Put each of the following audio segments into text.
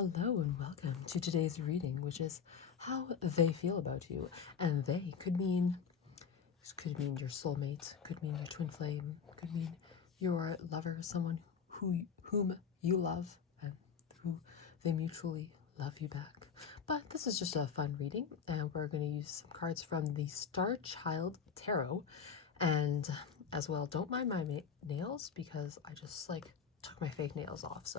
Hello and welcome to today's reading, which is how they feel about you. And they could mean your soulmate, could mean your twin flame, could mean your lover, someone whom you love and who they mutually love you back. But this is just a fun reading, and we're going to use some cards from the Star Child Tarot. And as well, don't mind my nails because I just took my fake nails off.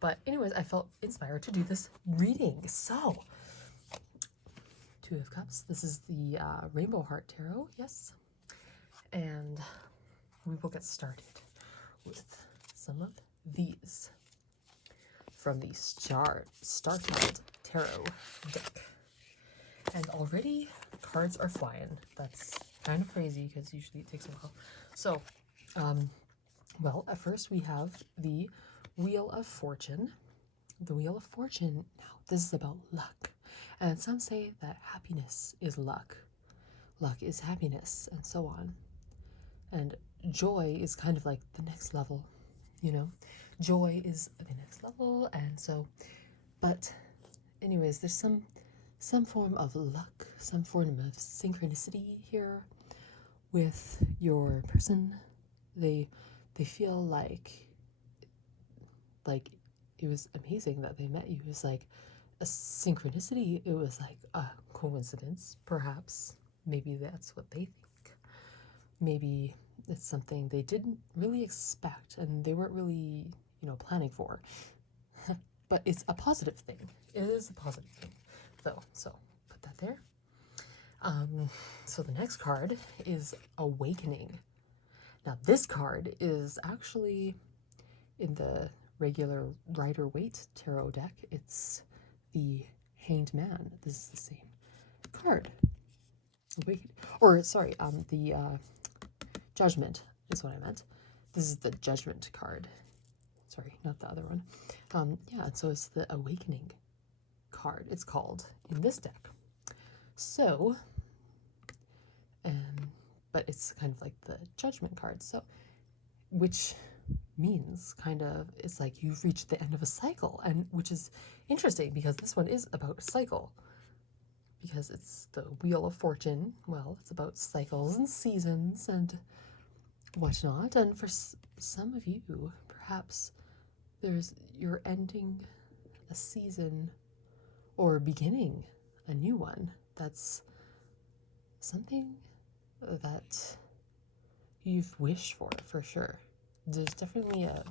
But anyways, I felt inspired to do this reading. So, Two of Cups. This is the Rainbow Heart Tarot, yes. And we will get started with some of these from the Star Child Tarot deck. And already cards are flying. That's kind of crazy because usually it takes a while. So, well, at first we have the Wheel of Fortune. The Wheel of Fortune, now this is about luck. And some say that happiness is luck. Luck is happiness, and so on. And joy is kind of like the next level, you know? Joy is the next level, and so, but anyways, there's some form of luck, some form of synchronicity here with your person. They feel like it was amazing that they met you. It was like a synchronicity. It was like a coincidence, perhaps. Maybe that's what they think. Maybe it's something they didn't really expect and they weren't really, planning for. But it's a positive thing. It is a positive thing, though. So put that there. So the next card is Awakening. Now this card is actually in the regular Rider-Waite tarot deck. It's the Hanged Man. This is the same card. The Judgment is what I meant. This is the Judgment card. Sorry, not the other one. So it's the Awakening card, it's called, in this deck. So, but it's kind of like the Judgment card. So, which means kind of it's like you've reached the end of a cycle, and which is interesting because this one is about a cycle, because it's the Wheel of Fortune. Well, it's about cycles and seasons and whatnot. And for some of you, perhaps you're ending a season or beginning a new one. That's something that you've wished for sure. There's definitely a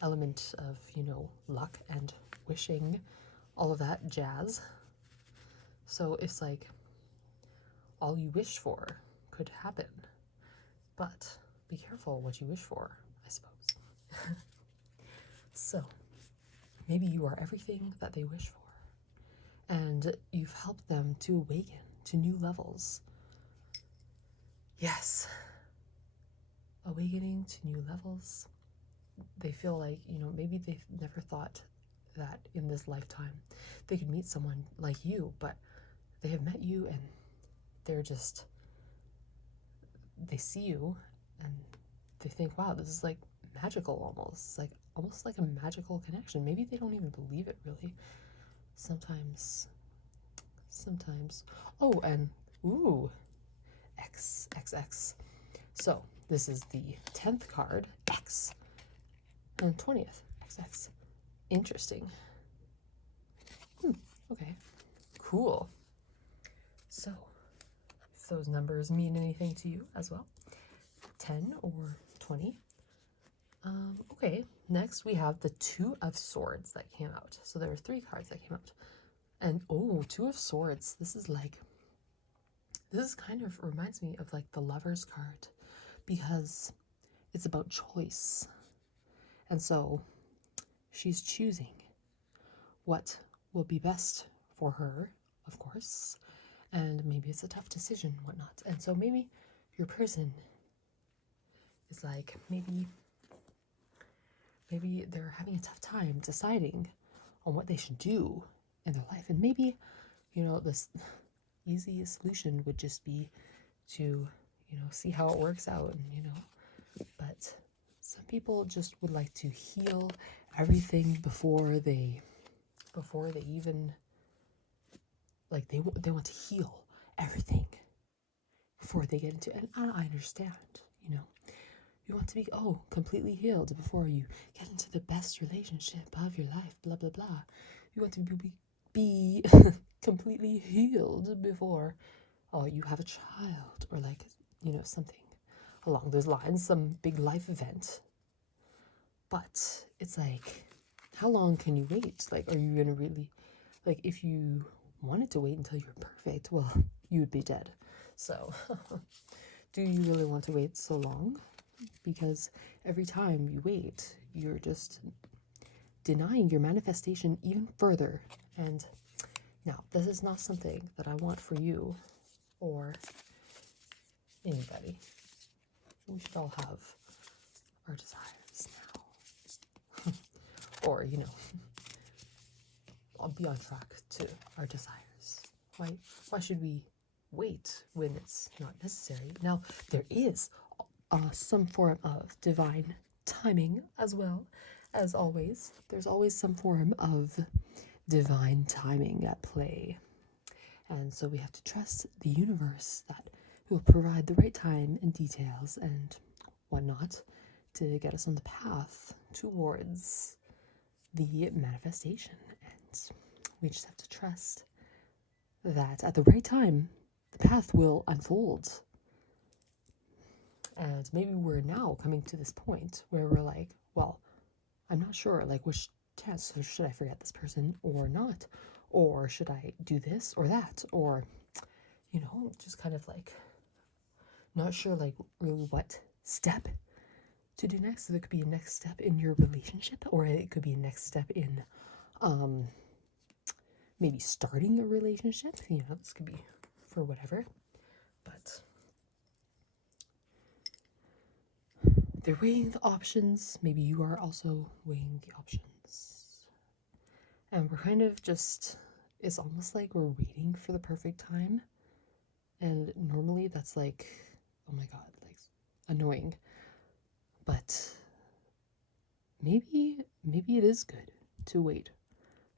element of, luck and wishing, all of that jazz. So it's like all you wish for could happen. But be careful what you wish for, I suppose. So maybe you are everything that they wish for, and you've helped them to awaken to new levels. Yes. Awakening to new levels. They feel like, maybe they've never thought that in this lifetime they could meet someone like you, but they have met you and they see you and they think, wow, this is like magical almost. Like almost like a magical connection. Maybe they don't even believe it really. Sometimes. Oh, and ooh, XXX. So this is the 10th card, X, and 20th, XX. Interesting. Okay, cool. So, if those numbers mean anything to you as well, 10 or 20. Okay, next we have the Two of Swords that came out. So there were 3 cards that came out. And Two of Swords, this kind of reminds me of like the Lover's card, because it's about choice. And so she's choosing what will be best for her, of course, and maybe it's a tough decision, whatnot. And so maybe your person is like, maybe they're having a tough time deciding on what they should do in their life. And maybe, this easy solution would just be to, see how it works out, and, but some people just would like to heal everything before they before they even, like, they want to heal everything before they get into, and I understand, you know. You want to be, completely healed before you get into the best relationship of your life, blah, blah, blah. You want to be completely healed before, you have a child, or like, you know, something along those lines, some big life event. But it's like, how long can you wait? Like, are you gonna really, like, if you wanted to wait until you're perfect, well, you would be dead. So, do you really want to wait so long? Because every time you wait, you're just denying your manifestation even further. And now, this is not something that I want for you or anybody. We should all have our desires now. Or, you know, I'll be on track to our desires. Why should we wait when it's not necessary? Now, there is some form of divine timing as well. As always, there's always some form of divine timing at play. And so we have to trust the universe that will provide the right time and details and whatnot to get us on the path towards the manifestation. And we just have to trust that at the right time, the path will unfold. And maybe we're now coming to this point where we're like, well, I'm not sure, like, which chance, should I forget this person or not? Or should I do this or that? Or, you know, just kind of like not sure, like, really what step to do next. So there could be a next step in your relationship, or it could be a next step in maybe starting a relationship. You know, this could be for whatever. But they're weighing the options. Maybe you are also weighing the options. And we're kind of just, it's almost like we're waiting for the perfect time. And normally that's like, oh my God, like annoying. But maybe it is good to wait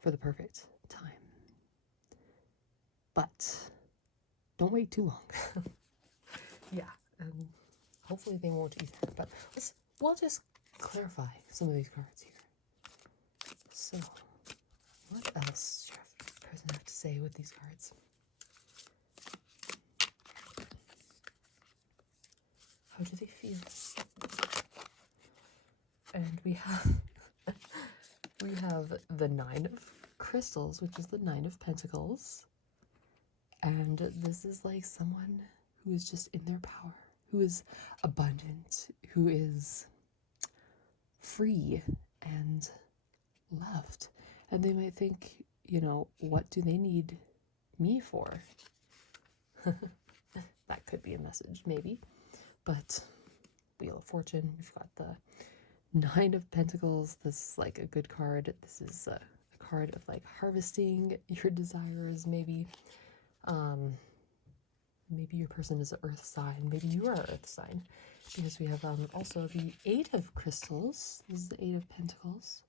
for the perfect time. But don't wait too long. Yeah, and hopefully they won't either. But we'll just clarify some of these cards here. So, what else does your person have to say with these cards? How do they feel? And we have the Nine of Crystals, which is the Nine of Pentacles. And this is like someone who is just in their power, who is abundant, who is free and loved. And they might think, you know, what do they need me for? That could be a message, maybe. But Wheel of Fortune, we've got the Nine of Pentacles. This is like a good card. This is a card of like harvesting your desires, maybe. Maybe your person is an earth sign. Maybe you are an earth sign. Because we have also the Eight of Crystals. This is the Eight of Pentacles.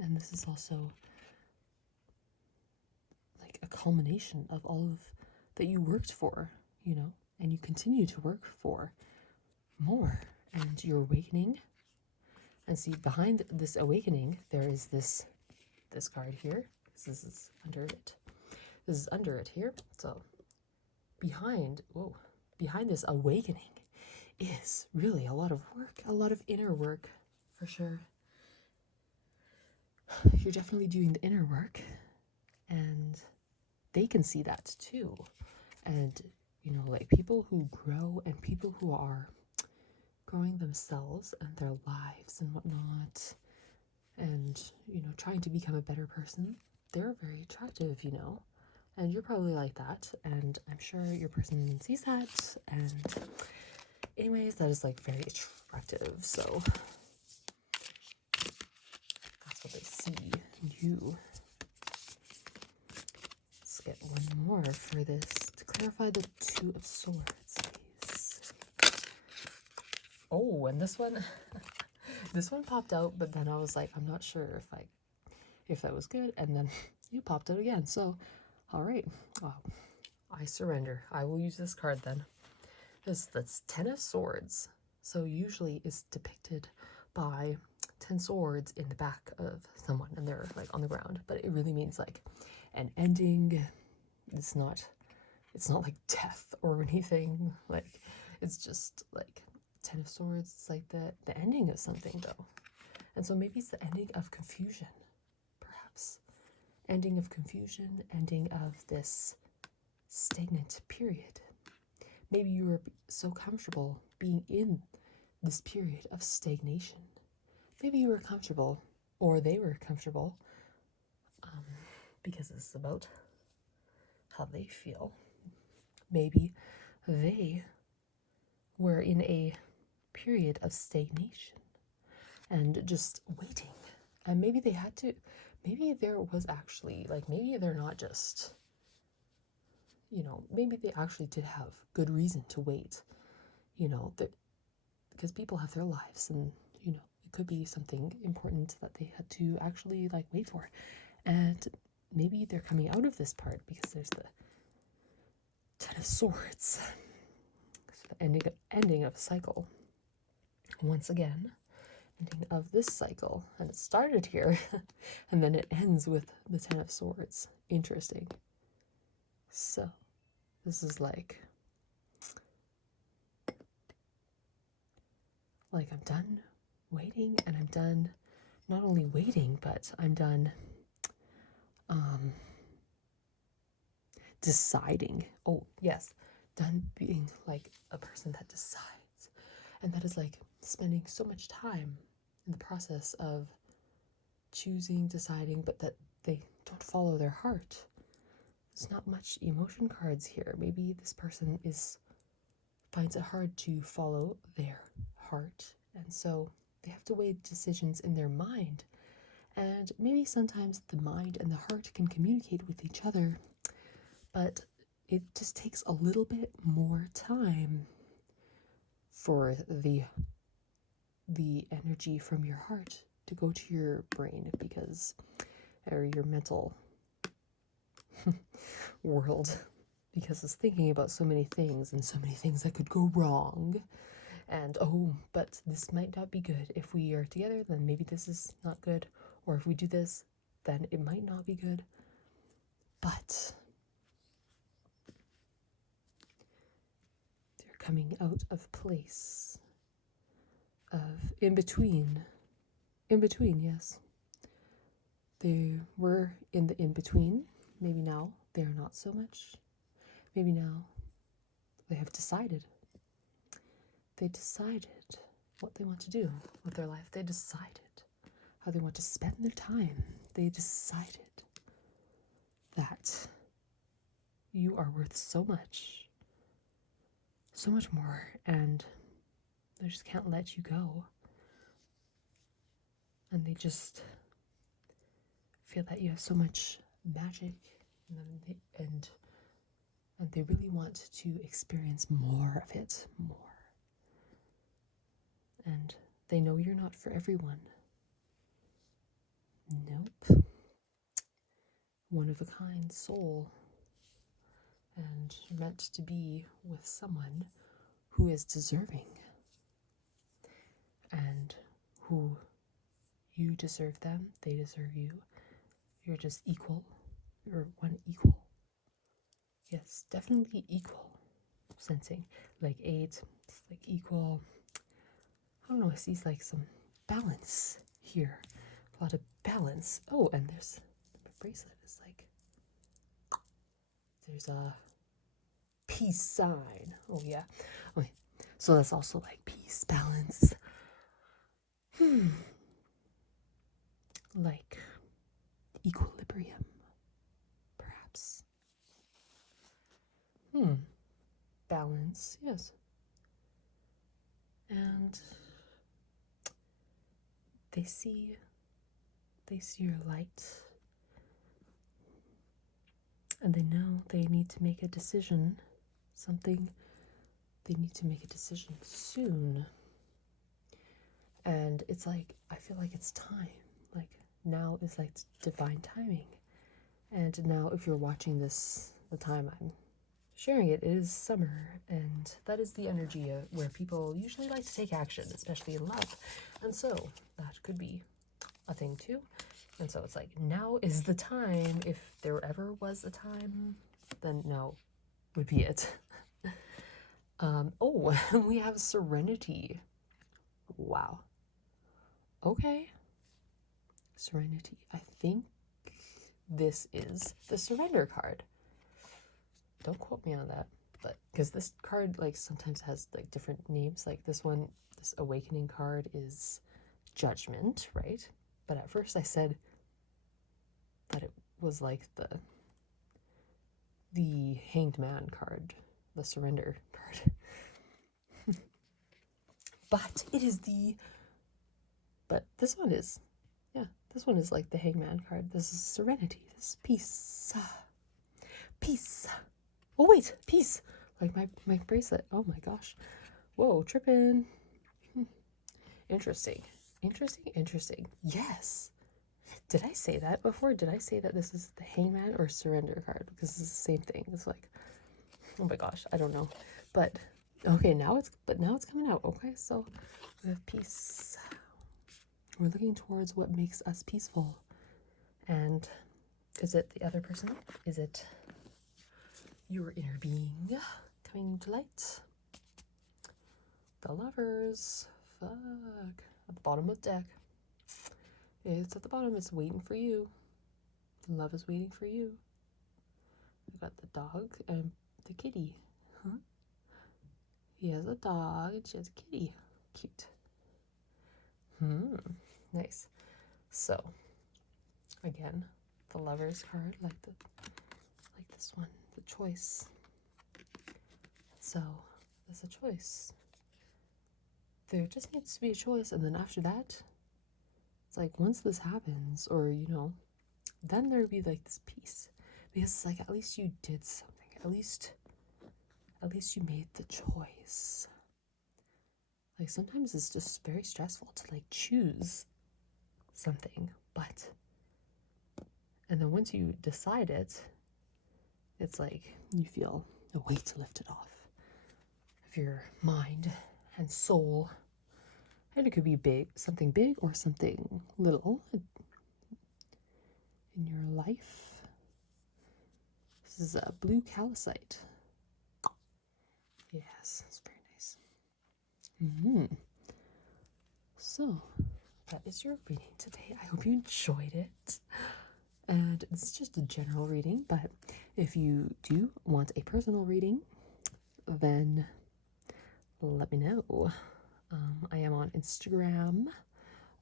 And this is also like a culmination of all of that you worked for, you know, and you continue to work for more. And you're awakening. And see, behind this awakening, there is this card here. This is under it. This is under it here. So behind this awakening is really a lot of work, a lot of inner work, for sure. You're definitely doing the inner work, and they can see that too. And, you know, like people who grow and people who are growing themselves and their lives and whatnot, and, you know, trying to become a better person, they're very attractive, you know. And you're probably like that, and I'm sure your person sees that, and anyways, that is like very attractive, so that's what they see in you. Let's get one more for this to clarify the Two of Swords, please. Oh, and this one, This one popped out, but then I was like, I'm not sure if that was good, and then you popped out again. So, all right, I surrender. I will use this card then. That's 10 of Swords. So usually it's depicted by 10 swords in the back of someone, and they're like on the ground. But it really means like an ending. It's not like death or anything. Like it's just like 10 of Swords. It's like the ending of something though. And so maybe it's the ending of confusion, perhaps. Ending of confusion, ending of this stagnant period. Maybe you were so comfortable being in this period of stagnation. Maybe you were comfortable, or they were comfortable, because this is about how they feel. Maybe they were in a period of stagnation and just waiting. And maybe they had to, maybe there was actually, like, maybe they're not just, maybe they actually did have good reason to wait, because people have their lives, and, it could be something important that they had to actually, like, wait for. And maybe they're coming out of this part because there's the 10 of Swords. So the ending of a cycle. Once again, ending of this cycle. And it started here, and then it ends with the 10 of Swords. Interesting. So, this is like I'm done waiting, and I'm done not only waiting, but I'm done deciding. Oh, yes. Done being like a person that decides. And that is like spending so much time in the process of choosing, deciding, but that they don't follow their heart. There's not much emotion cards here. Maybe this person finds it hard to follow their heart, and so they have to weigh decisions in their mind. And maybe sometimes the mind and the heart can communicate with each other, but it just takes a little bit more time for the energy from your heart to go to your brain, or your mental world, because it's thinking about so many things and so many things that could go wrong. And but this might not be good. If we are together, then maybe this is not good. Or if we do this, then it might not be good. But they're coming out of place of in between. In between, yes. They were in the in between. Maybe now they're not so much. Maybe now they have decided. They decided what they want to do with their life. They decided how they want to spend their time. They decided that you are worth so much more, and they just can't let you go. And they just feel that you have so much magic, and they really want to experience more of it, more. And they know you're not for everyone. Nope. One of a kind soul, and meant to be with someone who is deserving, and who you deserve them, they deserve you. You're just equal. You're one equal. Yes, definitely equal. Sensing like 8, it's like equal. I don't know, I see like some balance here. A lot of balance. Oh, and there's my bracelet is like, there's a peace sign. Oh yeah. Okay. So that's also like peace, balance. Like equilibrium, perhaps. Balance, yes. And they see your light, and they know they need to make a decision. They need to make a decision soon. And it's like, I feel like it's time. Like, now is like divine timing. And now, if you're watching this, the time I'm sharing it is summer, and that is the energy of where people usually like to take action, especially in love. And so, that could be a thing too. And so it's like, now is the time. If there ever was a time, then now would be it. Oh, we have Serenity. Wow. Okay. Serenity. I think this is the surrender card. Don't quote me on that, but because this card like sometimes has like different names. Like this one, this awakening card is Judgment, right? But at first I said that it was like the Hanged Man card, the surrender card. But it is but this one is, yeah, this one is like the Hangman card. This is Serenity. This is peace. Peace. Oh wait, peace. Like my bracelet. Oh my gosh. Whoa, tripping. Interesting. Interesting. Yes. Did I say that before? Did I say that this is the Hangman or surrender card? Because it's the same thing. It's like, oh my gosh, I don't know. But okay, now it's coming out. Okay, so we have peace. We're looking towards what makes us peaceful. And is it the other person? Is it your inner being coming to light? The Lovers. Fuck. At the bottom of the deck. It's at the bottom. It's waiting for you. Love is waiting for you. We got the dog and the kitty. Huh? He has a dog and she has a kitty. Cute. Nice. So, again, the Lovers card, like this one, the choice. So, there's a choice. There just needs to be a choice, and then after that, it's like once this happens, or then there would be like this peace, because it's like at least you did something. At least you made the choice. Like sometimes it's just very stressful to like choose something, and then once you decide it, it's like you feel a weight lifted off of your mind and soul. And it could be big, something big or something little in your life. This is a blue calcite. Yes, it's very nice. So, that is your reading today. I hope you enjoyed it. And this is just a general reading, but if you do want a personal reading, then let me know. I am on Instagram,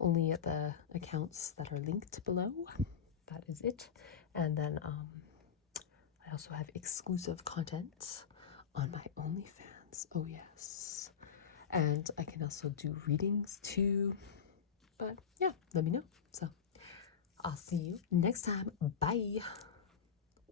only at the accounts that are linked below. That is it. And then I also have exclusive content on my OnlyFans. Oh yes. And I can also do readings too. But yeah, let me know. So I'll see you next time. Bye.